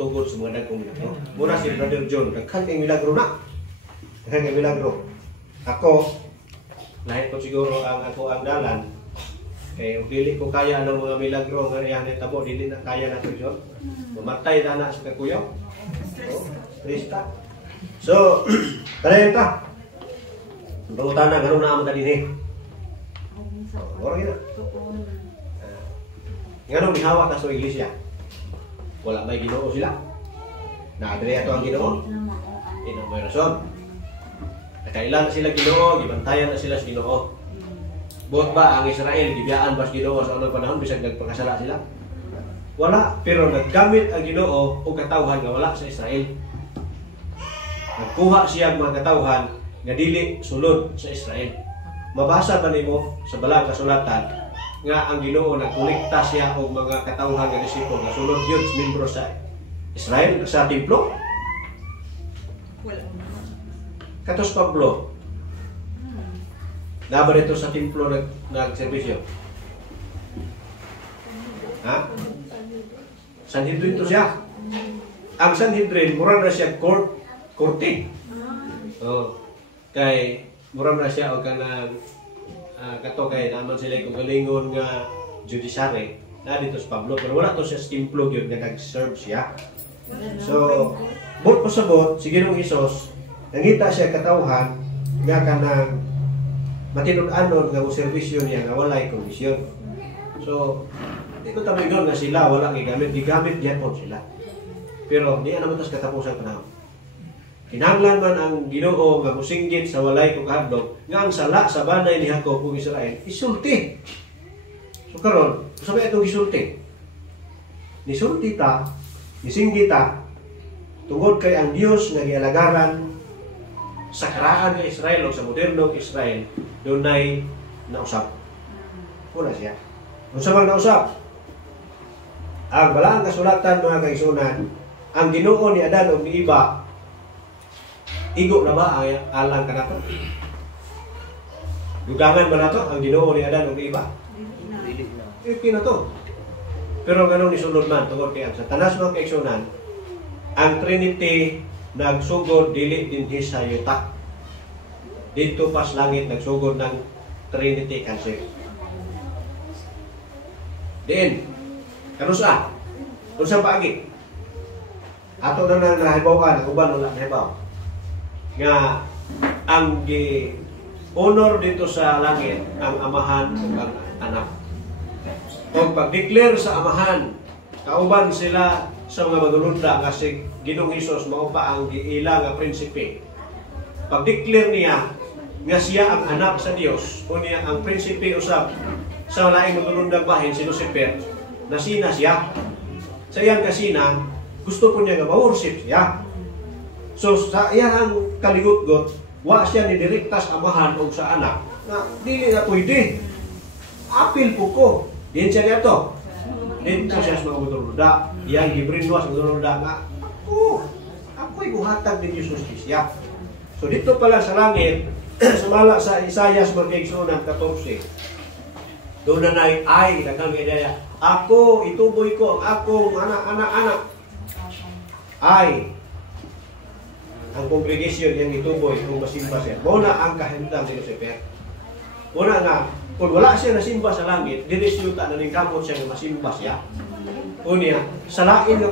tungkol sa mga dagkong milagro. Muna si Brother John, nagkang kay milagro na. Nagkang kay milagro. Ako, lahit ko siguro ako ang dalan. Kaya dili ko kaya ng mga milagro nga yan tabo, dili na kaya na ito John. Mamatay na na sa kakuyaw. Krista. So, kaya ta. Pangutana, gano'n na ang kadinhi. Orang ina. Ngano gihawa ka sa iglesia? Wala may Ginoo sila. Naadre ato ang Ginoo. Ino may rason. Nakailan na sila Ginoo, gibantayan na sila sa Ginoo. Buot ba ang Israel gibiyaan ba sa Ginoo sa unang panahon bisag nagpakasala sila? Wala, pero naggamit ang Ginoo og katawhan nga wala sa Israel. Nagkuha siya mga katawhan nga dili sulod sa Israel. Mabasa ba nimo sa balang kasulatan nga ang Ginoo nagkolekta siya og mga katawhan nga disipulo nga sulod gyud membro sa Israel sa templo? Wala. Katos Pablo. Naba dito sa templo nagserbisyo. Ha? Sanhedrin to siya. Ang Sanhedrin mura na siya korte. Oh. Kay mura na siya og kanang kato kay naman sila kung galingon nga judiciary na dito sa Pablo, pero wala to siya sa templo gyud nga nag-serve siya. So, bot pa sa bot, si Ginoong Hesus nangita siya katawhan nga kanang matinud-anon nga servisyo niya nga walay komisyon. So, di ko tamigon nga sila wala gigamit gyapon sila. Pero di ana matas katapusan panahon. Kinahanglan man ang Ginoo nga musinggit sa walay kukadlok nga ang sala sa banay ni Jacob ug Israel isulti. So karon, sabi itong isulti. Nisulti ta, nisinggit ta tungod kay ang Dios nga gialagaran sa karaan ng Israel o sa modernong Israel dunay nausap. Wala siya. Unsa man nausap? Ang balaang kasulatan mga kaigsunan, ang Ginoo ni Adan ug ni Eva igo na ba ang alang kanato? Dugangan ba nato ang Ginoo ni Adan ug ni Eva? Dili na to. Pero ganun isulod man tungod kay sa tanas mga kaigsunan, ang Trinity nagsugod dili dinhi sa yuta. Dito pas langit nagsugod ng Trinity concept. Din, kanusa? Unsa paagi? Ato na nang nahibawan, ang uban wala nahibaw. Nga ang honor dito sa langit ang amahan ug ang anak. Kung pag-declare sa amahan, kauban sila sa mga manununda nga si Ginoong Hesus mao pa ang giila nga prinsipe. Pag-declare niya nga siya ang anak sa Dios, o niya ang prinsipe usab sa laing manunundang bahin si Lucifer, nasina siya. Sa iyang kasina, gusto po niya nga ma-worship siya. So sa iyang kaligot-got, wa siya ni direkta sa amahan o sa anak na dili na pwede. Apil po ko. Diyan siya nito. Dito siya sa mga manununda. Iyang gibrinwas sa manununda nga, ako'y buhatag ni Jesus siya. So dito pala sa langit, sumala sa Isaias magkaigsunan 14. Doon na ay daghang idea. Ako, ituboy ko ang akong anak. Ay, ang congregation yang ituboy kung masimba siya. Muna ang kahimtang ni Lucifer. Muna nga, kung wala siya nasimba sa langit, dinisyuta na ning kamot siya nga masimba siya. Unya, salain nga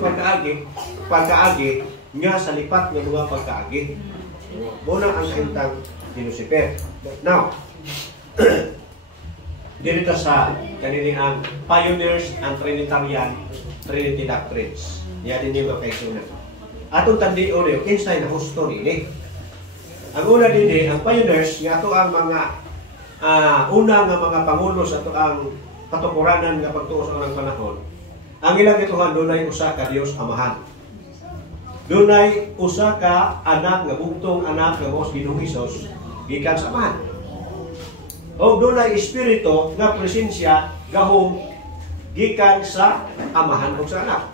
pagkaagi nga sa lipat nga mga pagkaagi. Muna ang kahimtang ni Lucifer. Now, dito sa kanini ang pioneers and Trinitarian Trinity doctrines. Yan din yung kaigsunan. Atong tandi uli, inside na history ni. Ang una din ang pioneers nga ato ang mga una nga mga pangulo sa ato ang katukuranan nga pagtuo sa unang panahon. Ang ilang ituhan dunay usa ka Dios Amahan. Dunay usa ka anak nga bugtong anak nga mao si Ginoong Hesus gikan sa Amahan. O dunay espiritu nga presensya gahom gikan sa Amahan ug sa Anak.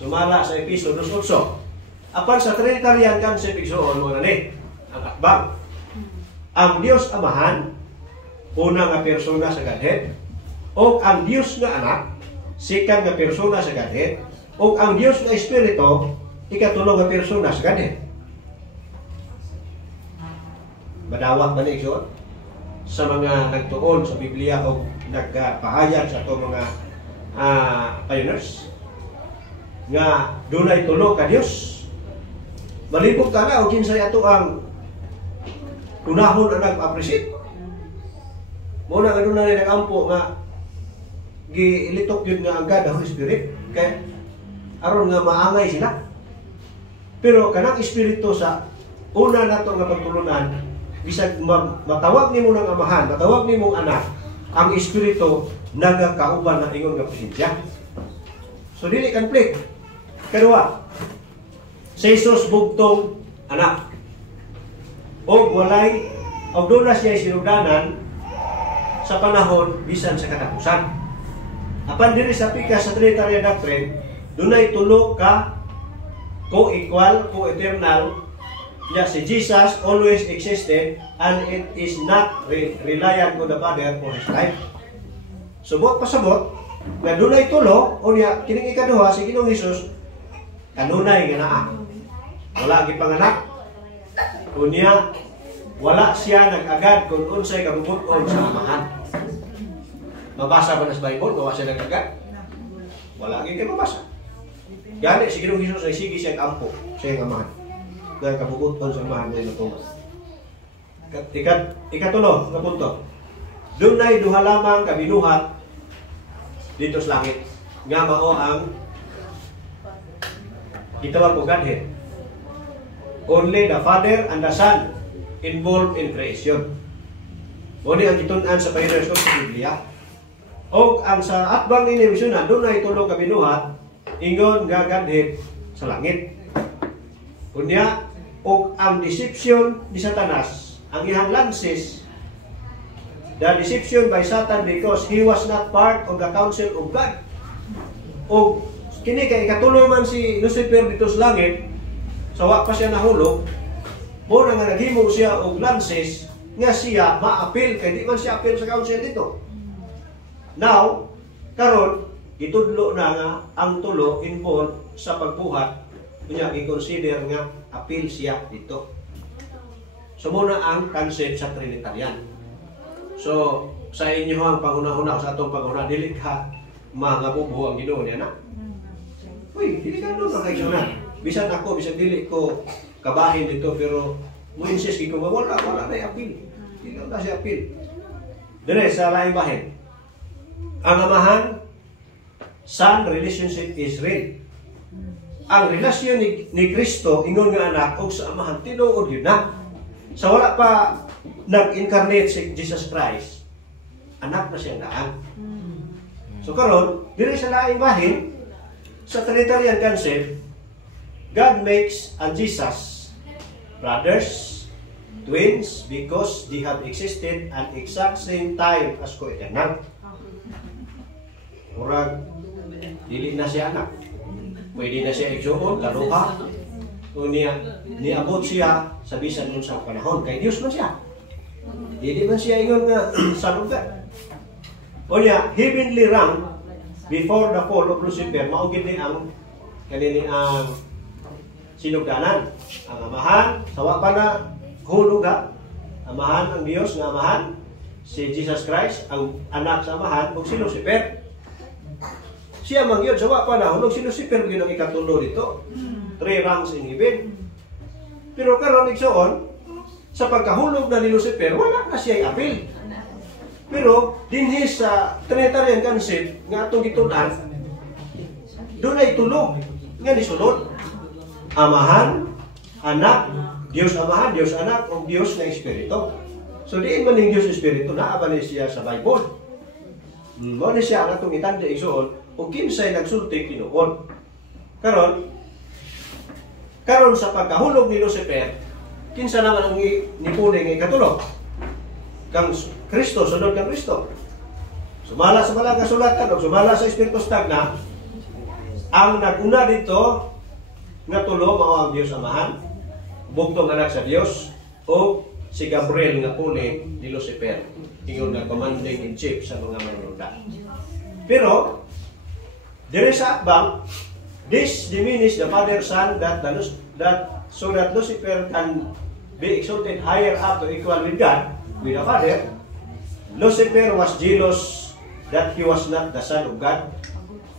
Sumala sa Episo 2:8. Apan sa Trinitarian concept igsoon mo na ni ang akbang. Ang Dios Amahan una nga persona sa Godhead o ang Dios nga Anak second nga persona sa Godhead O ang Dios nga Espiritu, ikatulo nga persona sa Godhead. Madawat man igsoon sa mga nagtuon sa Biblia o nagpahayag sa ato mga pioneers nga dunay tulo ka Dios. Malibog ka na o kinsay ato ang unahon na nag-appreciate. Muna nga dunay nag-ampo nga giilitok yun nga ang God, the Holy Spirit, kaya aron nga maangay sila. Pero kanang Espiritu sa una nato nga pagtulunan, bisag matawag nimo ng amahan, matawag nimo anak, ang Espiritu nagakauban na ingon nga presensya. So dili conflict. Kadua, si Jesus bugtong anak. O walay, o doon na siya sinugdanan sa panahon bisan sa katapusan. Apan diri sa pika sa Trinitarian doctrine, dunay tulo ka co-equal, co-eternal, yeah, si Jesus always existed and it is not reliant on the Father for His life. Subot pasabot, nga dunay tulo, o niya, kining ikaduha, si Ginoong Hesus, kanunay nga naa. Wala gipanganak. Unya, wala siya nag-agad kung unsay kabubuton sa amahan. Mabasa ba na sa Bible? Wala siya nag-agad? Wala kayo mabasa. Gani, si Ginoong Hesus ay sige siya ampo sa iyang amahan. Dahil kabubuton sa amahan na inutungan. Ikatulo, na punto. Doon ay duha lamang kabinuhat dito sa langit. Nga mao ang itawag ko Godhead. Only the Father and the Son involved in creation. Muni ang gitunan sa pioneers sa Biblia. O ang sa atbang ini misyonan, doon ay tulo kabinuhat, ingon nga Godhead sa langit. Kunya, o ang deception ni Satanas, ang iyang lances, the deception by Satan because he was not part of the council of God. O kini kay ikatuloy man si Lucifer dito sa langit, sawa pa siya nahulog, mo na nga naghimo siya og lances nga siya ma-appeal kay di man siya appeal sa council dito. Now, karon itudlo na nga ang tulo involved sa pagbuhat, kunya i-consider nga appeal siya dito. So muna ang concept sa Trinitarian. So sa inyo ang panguna-una sa atong panguna, dili ka mga bubuo ang Ginoo niya na. Uy, dili ka no makaigsunan. Bisan ako, bisan dili ko kabahin dito, pero mo insist ko wala na appeal. Dili na siya appeal. Dire sa laing bahin. Ang amahan, son relationship is real. Ang relasyon ni Kristo ingon nga anak og sa amahan tinuod yun na. Sa wala pa nag-incarnate si Jesus Christ, anak na siya daan. So karon, diri sa laing bahin, sa Trinitarian concept, God makes and Jesus brothers, twins, because they have existed at exact same time as co-eternal. Murag, dili na siya anak. Pwede na siya igsuon, kaluha. O niabot siya sa bisan nun sa panahon. Kay Diyos man siya. Dili man siya ingon nga sa lugar. O niya, heavenly rank before the fall of Lucifer, maugid ni ang kanini ang sinugdanan. Ang amahan, sawa pa na huluga. Amahan ang Diyos nga amahan, si Jesus Christ, ang anak sa amahan, ug si Lucifer. Siya man yun, sawa pa na hulog si Lucifer yun ang ikatulo dito. 3 ranks in heaven. Pero karon igsoon, sa pagkahulog na ni Lucifer, wala na siya appeal. Pero dinhi sa Trinitarian concept nga atong gitunan, doon ay tulog nga nisulod. Amahan, anak, Dios amahan, Dios anak, o Dios na Espiritu. So diin man ning Dios Espiritu naa ba ni siya sa Bible? Mo ni siya ang atong itanda igsoon o kinsay nagsulti tinuod. Karon sa pagkahulog ni Lucifer, kinsa naman ang nipuni nga ikatulo? Kang Kristo, sunod kang Kristo. Sumala sa malang kasulatan o sumala sa Espiritu Stagna, ang naguna dito nga tulo mao ang Dios amahan, bugtong anak sa Dios, o si Gabriel nga puli ni Lucifer, ingon nga commanding in chief sa mga manunta. Pero dire sa atbang, this diminish the Father, Son, so that Lucifer can be exalted higher up to equal with God, with the Father. Lucifer was jealous that he was not the Son of God,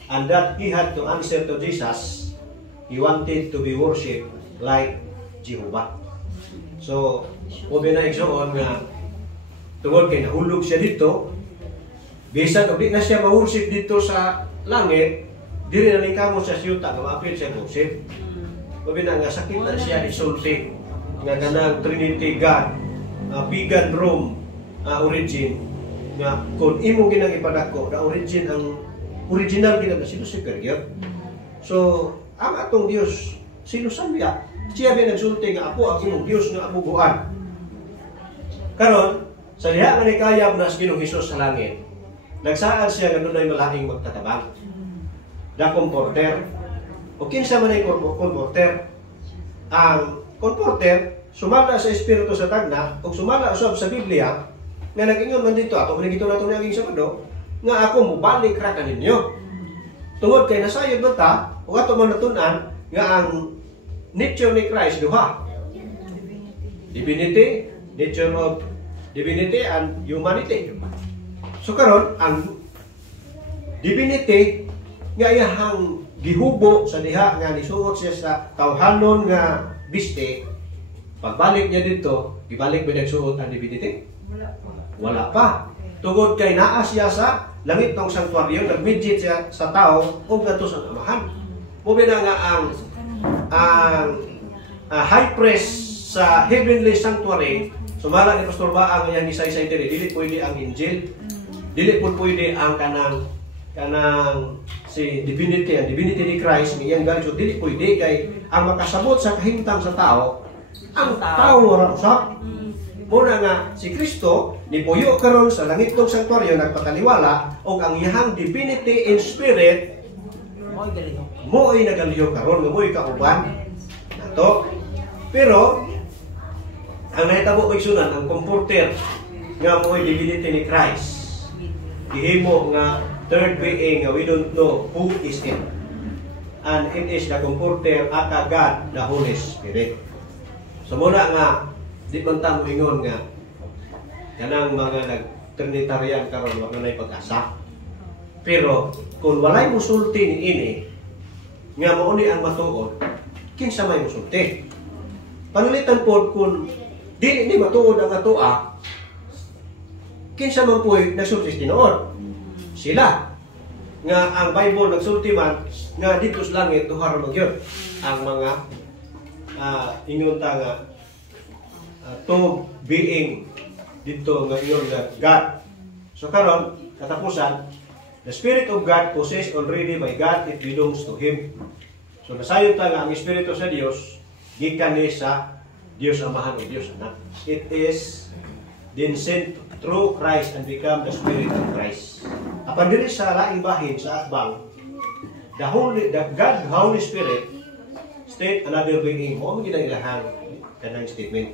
and that he had to answer to Jesus. He wanted to be worshipped like Jehovah. So, obi na igsoon nga tungod kay nahulog siya dito, bisan og di na siya ma-worship dito sa langit, diri na kamo sa siyuta nga ma-appeal siya worship. Obi na nga sakit na siya isulti nga kanang Trinity God, pagan Rome origin, nga kung imo ginang ipadako, the origin ang original ginang si Lucifer gyud. So, ang atong Dios sinusan biya. Siya ba nagsulti nga ako ang imong Dios nga abuguan. Karon sa diha nga nikayab na sa Ginoong Hesus sa langit, nagsaan siya nga dunay malahing magtatabang. The Comforter. O kinsa man ay Comforter? Ang Comforter sumala sa Espiritu sa tagna o sumala usab sa Biblia nga nag-ingon man dito ato gito nato ni aging Sabado nga ako mobalik ra kaninyo. Tungod kay nasayod man ta o ato man natun-an nga ang nature ni Christ duha. Divinity, nature of divinity and humanity. So karon ang divinity nga iyang gihubo sa diha nga nisuot siya sa tawhanon nga biste, pagbalik niya dito, ibalik ba nagsuot ang divinity? Wala pa. Tungod kay naa siya sa langit ng sanctuaryo, nag-midget siya sa tao o nato sa amahan. Mubi na nga ang high priest sa heavenly sanctuary, sumala ni Pastor Baang yang isa-isa diri, dili pwede ang Injil, dili pwede ang kanang si divinity, ang divinity ni Christ, iyang ganito, dili pwede kay ang makasabot sa kahimtang sa tao, ang tao ora usab. Muna nga si Kristo nipuyo karon sa langit ng sanctuaryo nagpataliwala og ang iyang divinity in spirit mo ay nagaliyo karon nga mo'y kauban nato. Pero ang nahitabo ko isunan ang Comforter nga mo'y divinity ni Christ, gihimo nga third being nga we don't know who is it, and it is the Comforter aka God the Holy Spirit. So muna nga di man ta moingon nga kanang mga nag-Trinitarian karon wala nay pag-asa. Pero kung walay musulti ni ini nga mao ni ang matuod, kinsa may musulti? Panulitan pod kung dili ni matuod ang atoa, kinsa man po'y nagsulti tinuod? Sila. Nga ang Bible nagsulti man nga dito sa langit tuhar magyud ang mga ingon ta nga two being dito nga ingon nga God. So karon katapusan, the Spirit of God possessed already by God, it belongs to Him. So nasayon ta nga ang Espiritu sa Dios gikan ni sa Dios Amahan o Dios Anak. It is then sent through Christ and become the Spirit of Christ. Apan diri sa laing bahin sa atbang, the God Holy Spirit state another being. Mo ang ginailahan kanang statement.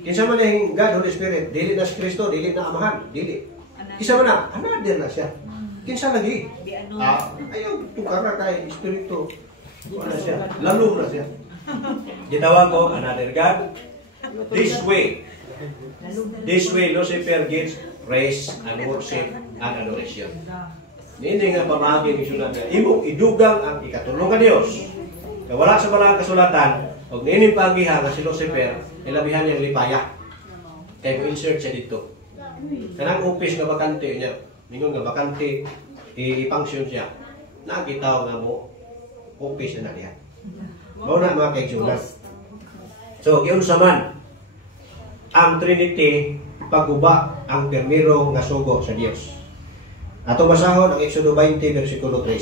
Kinsa man ang God Holy Spirit, dili na si Kristo, dili na Amahan, dili. Kinsa man na, another na siya. Kinsa lagi? Ayaw tukara kay Espiritu. Wala siya, lalong na siya. Gitawag ko another God. This way, Lucifer gives praise and worship and adoration. Nini nga pamagi ni sulat nga imong idugang ang ikatulong nga Dios. Kaya wala sa balang kasulatan, og nini pangiha nga si Lucifer, ilabihan niyang lipaya. Kaya mo insert siya dito. Kanang office nga bakante niya, ningon nga bakante, i-function siya. Nakitaw nga mo, office na niya. Mao na mga kaigsunan. So, giunsa man ang Trinity paguba ang permiro nga sugo sa Dios. Ato basahon ang Exodo 20 versikulo 3.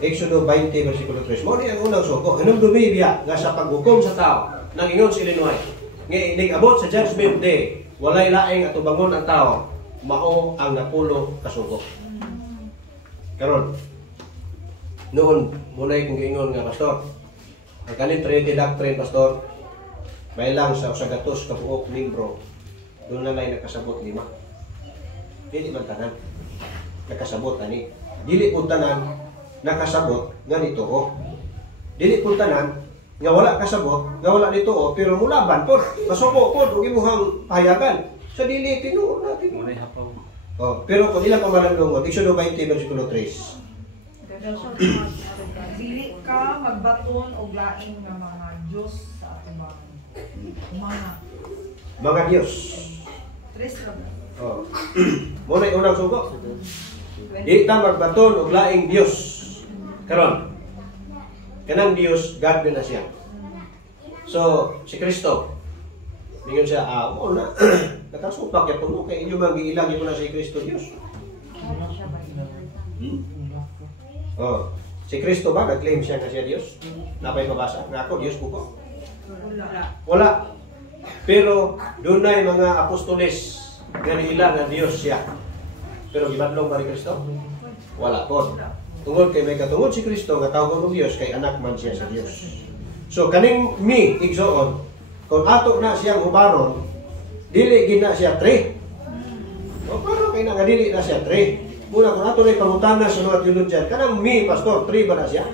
Exodo 20 versikulo 3. Mo ni ang unang sugo, anong dumibiya nga sa paghukom sa tao nang ingon si Illinois. Nga nigabot sa judgment day, walay laing ato bangon ang tao, mao ang napulo ka sugo. Karon noon mulay kung ingon nga pastor, ang kanin Trinity Doctrine, pastor, may lang sa usagatos kabuok libro, doon na lang nakasabot 5. Hindi man tanan. Nakasabot ani. dili pud tanan nakasabot nga dituo. Dili pud tanan nga wala kasabot, nga wala dituo pero mulaban pod, masuko pod ug imong pahayagan. So dili tinuod natin. Oh, pero kung ilang pamalandong mo, Exodo 20 versikulo 3. Dili ka magbaton og laing nga mga Diyos sa atubang. Mga Dios. Tres ra ba? Oh. Mo na unang sugo. Di ta magbaton og laing Dios. Karon. Kanang Dios, God na siya. So, si Kristo, ningon siya, mo na, nakasupak ya po, kaya inyo mag-iilang yun na si Kristo Dios. Oh, si Kristo ba, nag-claim siya na siya Dios? Napay mabasa, nga ako, Dios po. Wala. Pero, doon na yung mga apostoles, nga nila na Dios siya. Pero, gibadlong ba ni Kristo? Wala po. Tungod kay may katungod si Kristo nga tawag ng Dios kay anak man siya sa Dios. So kaning mi igsoon kung ato na siyang ubaron dili gid na siya 3. O paano kay nga dili na siya 3? Muna kung ato na pangutana sa mga theologian kanang mi pastor 3 ba na siya?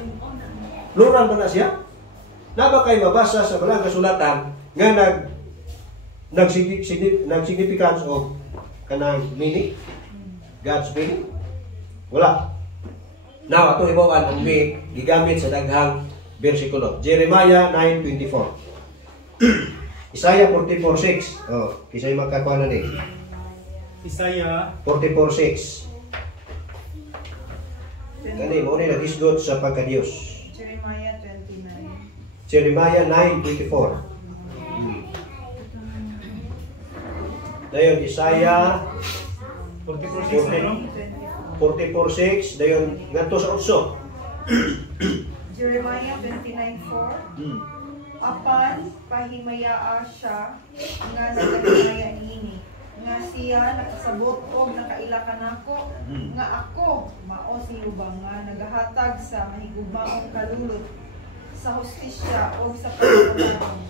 Plural ba na siya? Na ba kay mabasa sa mga kasulatan nga nag-significance of kanang meaning? God's meaning? Wala. Now, atong ibawan ang may gigamit sa daghang bersikulo. Jeremiah 9:24. Isaiah 44:6. Oh, kisay magkakuha na ni. Isaiah 44:6. Kani mo ni nagisgot sa pagka-Dios. Jeremiah 29. Jeremiah 9:24. Dayon Isaiah 44:6 44:6 dayon ngadto sa 8. Jeremiah 29:4. Apan pahimayaa siya nga nagahimaya niini nga siya nakasabot og nakaila kanako nga ako mao si ubang nga nagahatag sa mahigugmaong kalulot sa hustisya o sa pagkakaroon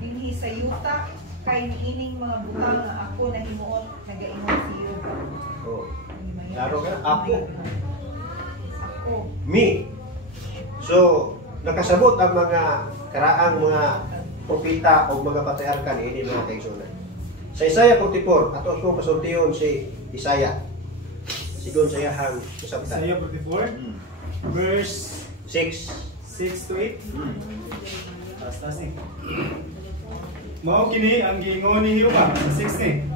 dinhi sa yuta kay niining mga butang nga ako nahimuot nagaingon si Yuba. Oh. Klaro ka? Ako. Ako. Me. So, nakasabot ang mga karaang mga propita o mga patriarka ni ini mga kaigsunan. Sa Isaiah 44, ato ko pasultiyon si Isaiah. Sigon sa iyahang usabtan. Isaiah 44 verse 6 to 8. Taas ni. Mao kini ang giingon ni Jehova sa 6 ni.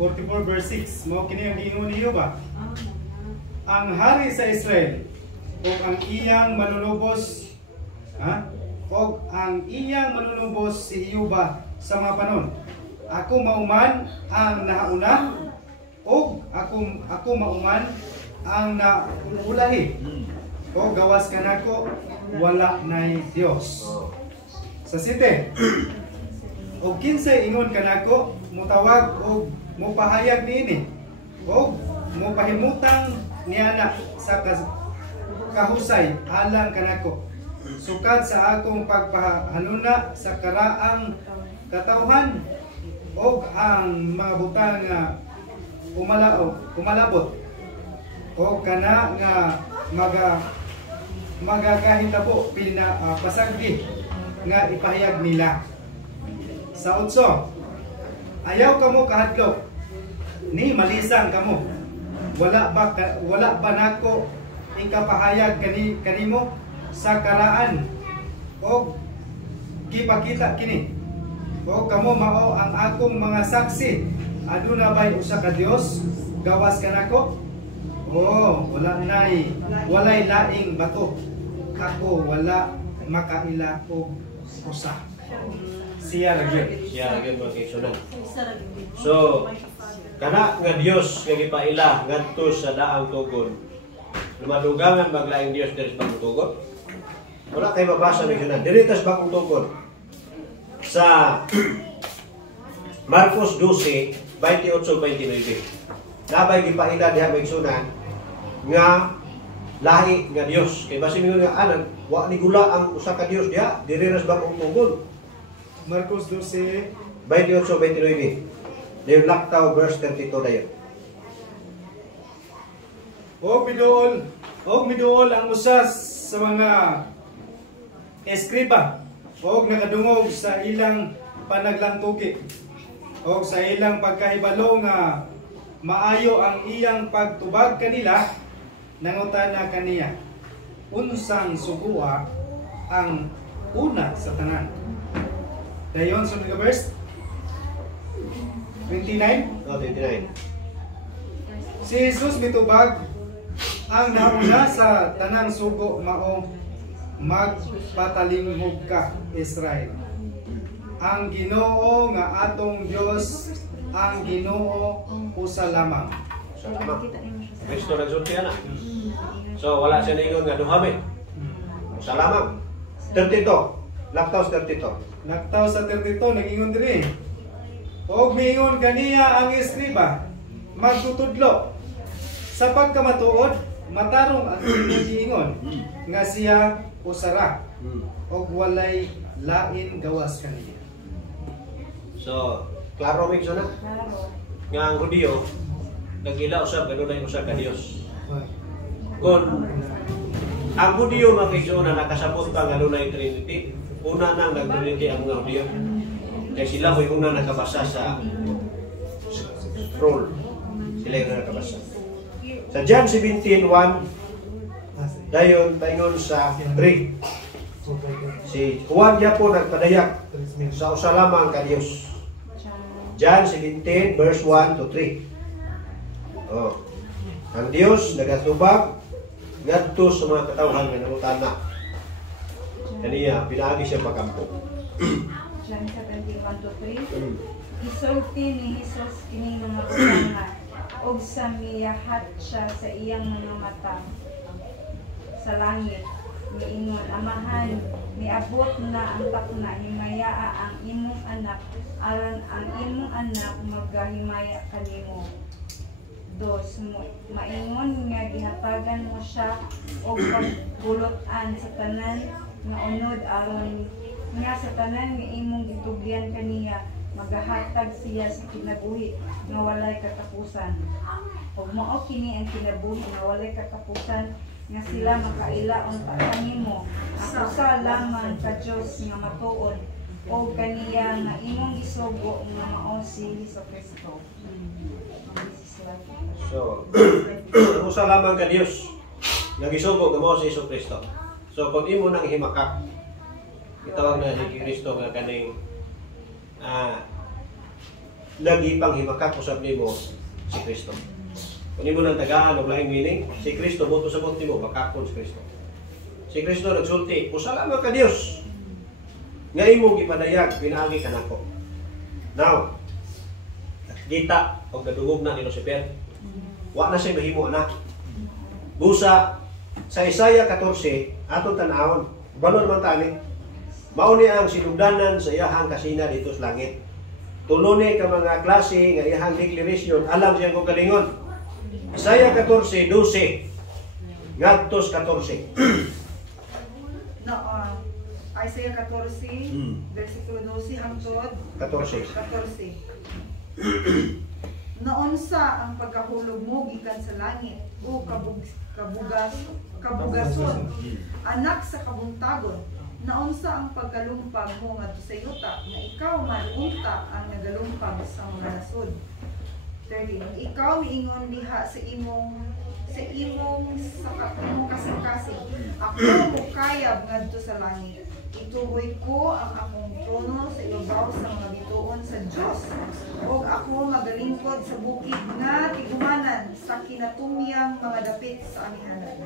44 verse 6. Mao kini ang giingon ni Jehova. Ang hari sa Israel o ang iyang manunubos o ang iyang manunubos si Jehova sa mga panon. Ako mauman ang nahauna o ako mauman ang naulahi. O gawas kanako wala nay Dios. Sa 7. O kinsay ingon kanako mutawag o mupahayag niini o mupahimutang niana sa kahusay alang kanako sukad sa akong pagpahanuna sa karaang katawhan o ang mga butang nga umalabot o kana nga magagahitabo pasagdi nga ipahayag nila. Sa 8, ayaw kamo kahadlok ni malisang kamo. Wala ba nako ikapahayag kanimo sa karaan o gipakita kini o kamo mao ang akong mga saksi aduna bay usa ka Dios gawas kanako walay laing bato ako wala makaila og usa siya ra gyud mga kaigsunan. So, kana nga Dios nga gipaila ngadto sa daang tugon. Lumadugangan maglaing Dios diri sa bagong tugon. Wala kay mabasa ni kana diri sa bagong tugon. Sa Marcos 12:28-29. Nabay gipaila diha maigsunan nga lahi nga Dios. Kay basi mingon nga anan wa ni gula ang usa ka Dios diha diri sa bagong tugon. Marcos 12:28-29. Dayon laktaw verse 32 dayon. Og miduol ang usas sa mga eskriba og nakadungog sa ilang panaglantuki og sa ilang pagkahibalo nga maayo ang iyang pagtubag kanila, nangutana kaniya unsang sugua ang una sa tanan. Dayon sunod nga verse 29. Oh, 29. Si Jesus mitubag ang nauna sa tanang sugo mao magpatalinghog ka Israel. Ang Ginoo nga atong Dios, ang Ginoo usa lamang. Salamat. Kristo nagsulti ana. So wala siya ningon nga duhami. Salamat. 32. Laktaw sa 32. Naktaw sa 32 nagingon diri. Og miingon kaniya ang eskriba magtutudlo sa pagkamatuod matarong ang giingon nga siya usara og walay lain gawas kaniya. So, klaro mi na nga ang Hudiyo nagila usab kanunay usab ka Dios. Kon ang Hudiyo makigsuon na nakasabot pa nga dunay Trinity, una nang nag-Trinity ang mga Hudiyo. Kaya sila ko'y una nakabasa sa scroll. Sila yung nakabasa. Sa John 17:1, dayon paingon sa 3. Si Juan gyapon nagpadayak sa usa lamang ka Dios. John 17 verse 1 to 3. Oh. Ang Dios nagatubag ngadto sa mga katawhan nga nangutana. Kaniya pinaagi siya pagampo. John 17:1-3. Isulti ni Jesus kini mga butanga og sa miyahat siya sa iyang mga mata sa langit. Miingon, Amahan, miabot na ang takna, himayaa ang imong anak, aron ang imong anak magahimaya kanimo. 2. Maingon nga gihatagan mo siya og pagbulotan sa tanan nga unod aron nga sa tanan nga imong gitugyan kaniya magahatag siya sa kinabuhi nga walay katapusan. Ug mao kini ang kinabuhi nga walay katapusan nga sila makaila unta kanimo ang usa lamang ka Dios nga matuod o kaniya nga imong gisugo nga mao si Jesucristo. So, usa lamang ka Dios nga gisugo nga mao si Jesucristo. So kung imo nang himakak, itawag na si Kristo nga kaning lagi pang himakak usab nimo si Kristo. Kung imo nang tagaan og laing meaning, si Kristo buto sa buti mo makakon si Kristo. Si Kristo nagsulti, usa lamang ka Dios nga imong gipadayag pinaagi kanako. Now, kita og nadungog na ni Lucifer. Wa na siya mahimo anak. Busa sa Isaiah 14 atong tan-awon, balon man tani. Mao ni ang sinugdanan sa iyahang kasina dito sa langit. Tulone ka mga klase nga iyahang declaration, alam siya kung kalingon. Isaiah 14:12 ngadtos 14. No, Isaiah 14, versikulo 12 hangtod 14. Naunsa ang pagkahulog mo gikan sa langit o kabugason, anak sa kabuntagon. Naunsa ang pagkalumpag mo ngadto sa yuta nga ikaw man unta ang nagalumpag sa mga nasod. 13. Ikaw miingon diha sa imong kasing-kasing. Ako mukayab ngadto sa langit. Ituhoy ko ang akong trono sa ibabaw sa mga bituon sa Dios. Og ako magalingkod sa bukid nga tigumanan sa kinatumyang mga dapit sa amihanan.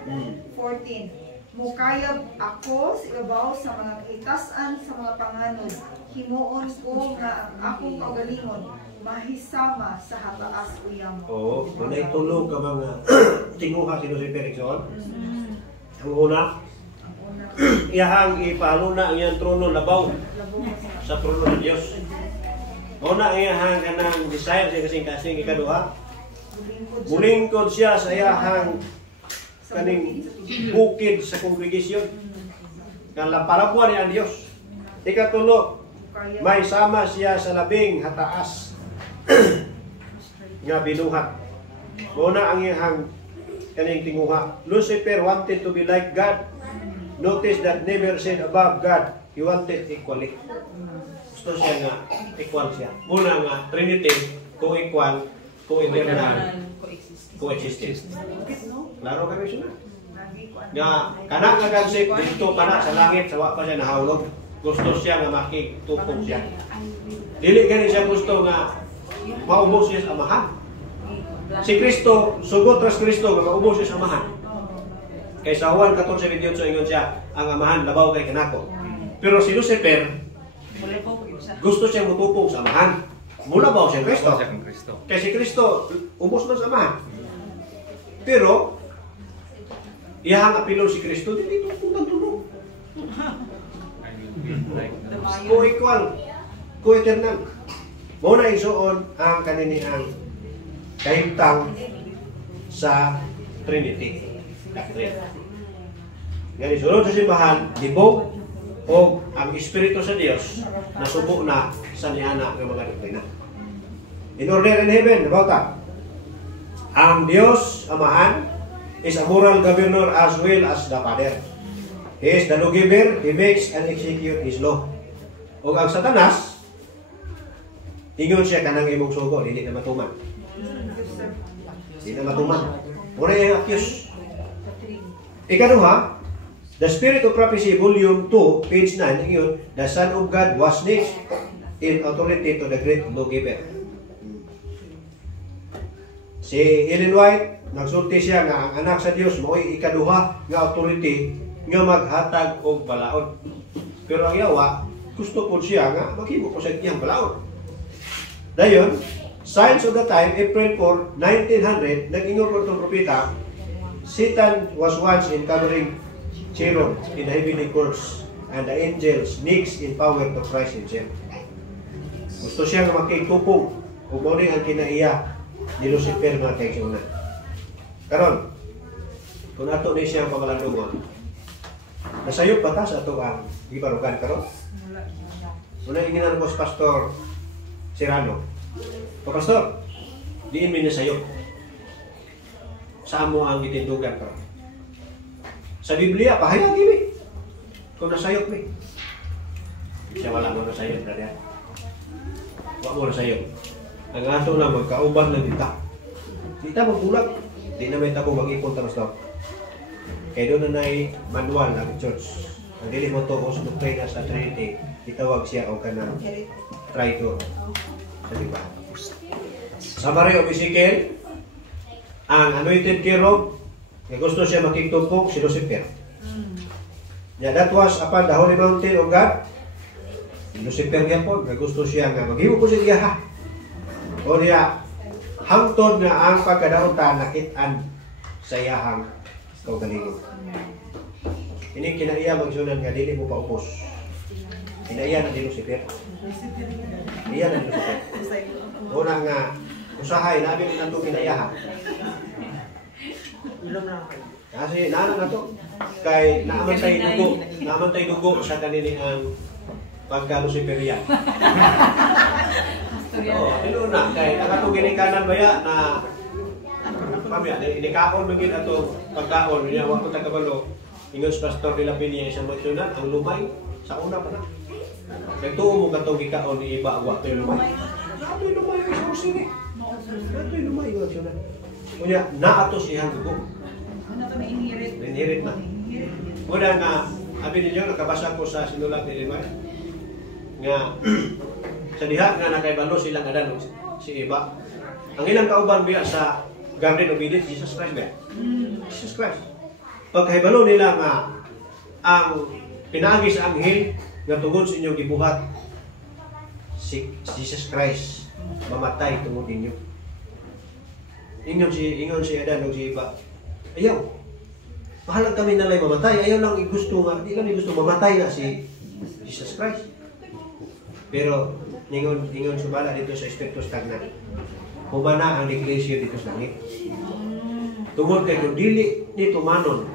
14. Mukayab ako sa ibabaw sa mga kahitasan sa mga panganod. Himuon ko nga ang akong kaugalingon mahisama sa hataas uyamo. Oo, manay tulog ka mga tinguha si Lucifer Ikson. Ang una, iyahang ipaluna ang iyang trono labaw sa trono ng Diyos. Una ang iyahang kanang desire siya kasing-kasing ikaduha. Mulingkod siya sa iyahang kaning bukid sa kongregasyon. Nga palabuan niya ang Diyos. Ikatulo, may sama siya sa labing hataas nga binuhat. Muna ang iyang kaning tinguha. Lucifer wanted to be like God. Notice that never said above God. He wanted equally. Gusto siya nga equal siya. Muna nga Trinity, co-equal, co-eternal, co-existent. Klaro kami siya na. Nga kana nga concept dito kana sa langit sa wa pa siya nahawlog. Gusto siya nga makitupong siya. Dili gani siya gusto nga maubos siya sa amahan. Si Kristo, sugot ras Kristo nga maubos siya sa amahan. Kay sa Juan 14:28 ingon siya, ang amahan labaw kay kanako. Pero si Lucifer gusto siya mutupong sa amahan. Mula ba siya Kristo? Kay si Kristo ubos man sa amahan. Pero iyang apilon si Kristo dili tupong tunog. Co-equal, co-eternal. Muna isuon ang kaniniang kahimtang sa Trinity. Ngani sunod sa simbahan, dibog o ang Espiritu sa Dios nasubo na sa niana ng mga doktrina. In order in heaven, about that. Ang Dios, Amahan, is a moral governor as well as the Father. He is the lawgiver, he makes and execute his law. O ang Satanas, ingon siya kanang imong sugo, dili na matuman. Dili na matuman. Muna yung accuse. Ikaduha, The Spirit of Prophecy, Volume 2, page 9, ingon, the Son of God was next in authority to the great lawgiver. Si Ellen White, nagsulti siya nga ang anak sa Dios mo'y ikaduha nga authority nga maghatag og balaod. Pero ang yawa, gusto po siya nga maghimo ko sa iyang balaod. Dayon, Signs of the Time, April 4, 1900, nag-ingon po itong propeta, Satan was once encountering cherub in the heavenly courts, and the angels next in power to Christ himself. Gusto siya nga makitupong kung ano ang kinaiya ni Lucifer mga kaigsunan. Karon, kung ato ni siya ang pamalandungon, nasayop ba ta sa ato ang gibarugan karon? Una inginan ko si Pastor Serrano. O Pastor, diin mi nasayop. Sa amo ang gitindugan karon. Sa Biblia, pahayagi mi. Kung nasayop mi. Siya wala mo nasayop na diyan. Wala mo nasayop. Ang ato na magkauban na dita. Dita magbulag. Di na may tabo mag-ipon tamas daw. Kaya doon na manual ng church. Ang dili mo to kung sa doktrina sa Trinity, itawag siya o kanang traitor sa diba. Sa Mario Ezekiel, ang anointed cherub, nga gusto siya makitupok si Lucifer. Yeah, that was upon the holy mountain of God. Si Lucifer niya po, nga gusto siya nga maghiwo po siya diha. O niya, hangtod nga ang pagkadaotan nakitaan sa iyahang kaugalingon. Ini kinaiya magsunan nga dili mo paupos. Kinaiya na di Lucifer. Iya na di Lucifer. Una nga, usahay, nabi mo na ito kinaiyahan. Kasi naano na to kay naamantay dugo sa kanini ang pagka-Luciferian. Oh, ilo na kay nakato ginikanan baya na pamya inikaon magin ato pagkaon niya wa ko tagabalo. Ingon si Pastor de la Piña sa motsyonan ang lumay sa una pa na. Nagtuo mo katong gikaon ni iba wa to lumay. Grabe lumay ang sini. Grabe lumay ang motsyonan. Kunya naato siyang dugo. Ano to na-inherit? Na-inherit na. Muna nga, sabi ninyo, nakabasa ko sa sinulat ni Limay, nga sa diha nga nakaibalo silang adan si Eva. Ang ilang kauban biya sa Garden of Eden, Jesus Christ ba? Jesus Christ. Pagkaibalo nila nga ang pinaagi sa anghel nga tungod sa inyong gibuhat si Jesus Christ mamatay tungod ninyo. Ingon si Adan o si Eva, ayaw. Bahalag kami nalay mamatay. Ayaw lang gusto nga. Di lang gusto mamatay na si Jesus Christ. Pero, ingon sumala dito sa Espiritu Stagna. Humana ang iglesia dito sa langit. Tungod kay kung dili dito manon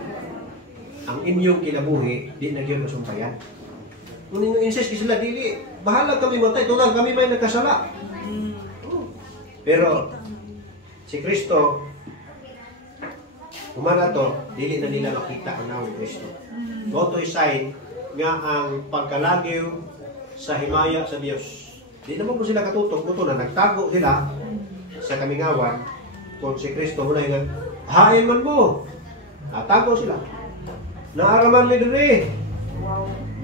ang inyong kinabuhi, di na yun masumpayan. Kung inyong insist sila, dili. Bahalag kami mamatay. Tunang kami may nagkasala. Pero, si Kristo, Humana to, dili na nila makita ang naong Kristo. Go to sign nga ang pagkalagyo sa himaya sa Dios. Di naman po sila katutok, buto na nagtago sila sa kamingawan kung si Kristo hulay nga, hain man mo. Natago sila. Naaraman ni diri.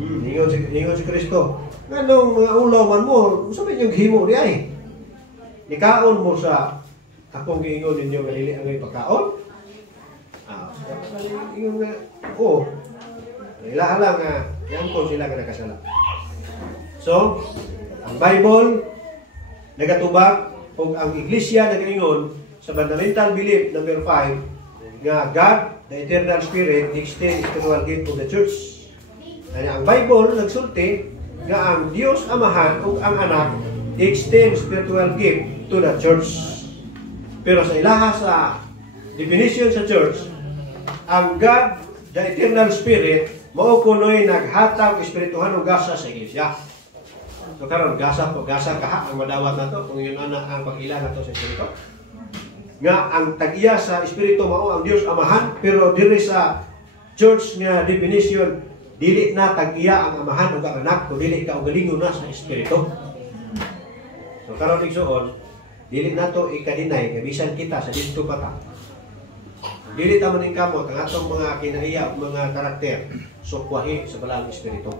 Ingon si Kristo. Nganong mga ulaw man mo, sabi niyong himo di ay. Nikaon mo sa akong giingon ninyo nga dili ang pagkaon. Ingon nga, ilaha lang nga, yan ko sila nga nakasala. So, ang Bible, nagatubag, o ang Iglesia nagaingon sa fundamental belief number 5, nga God, the eternal Spirit, extends spiritual gift to the church. Kaya ang Bible nagsulti nga ang Dios Amahan o ang Anak extends spiritual gift to the church. Pero sa ilaha sa definition sa church, ang God, the eternal Spirit, mao kunoy naghatag espirituhan o gasa sa Iglesia. So karon gasa kaha ang madawat nato kung yun ana ang pag-ila nato sa Espiritu. Nga ang tag-iya sa Espiritu mao ang Dios Amahan, pero diri sa church nga definition dili na tag-iya ang Amahan o ang Anak, kundi dili ka ugalingon na sa Espiritu. So karon igsuon, dili nato ikadinay nga bisan kita sa didto pa ta. Dili ta maning kamot ang atong mga kinaiya o mga karakter sukwahi sa balang Espiritu.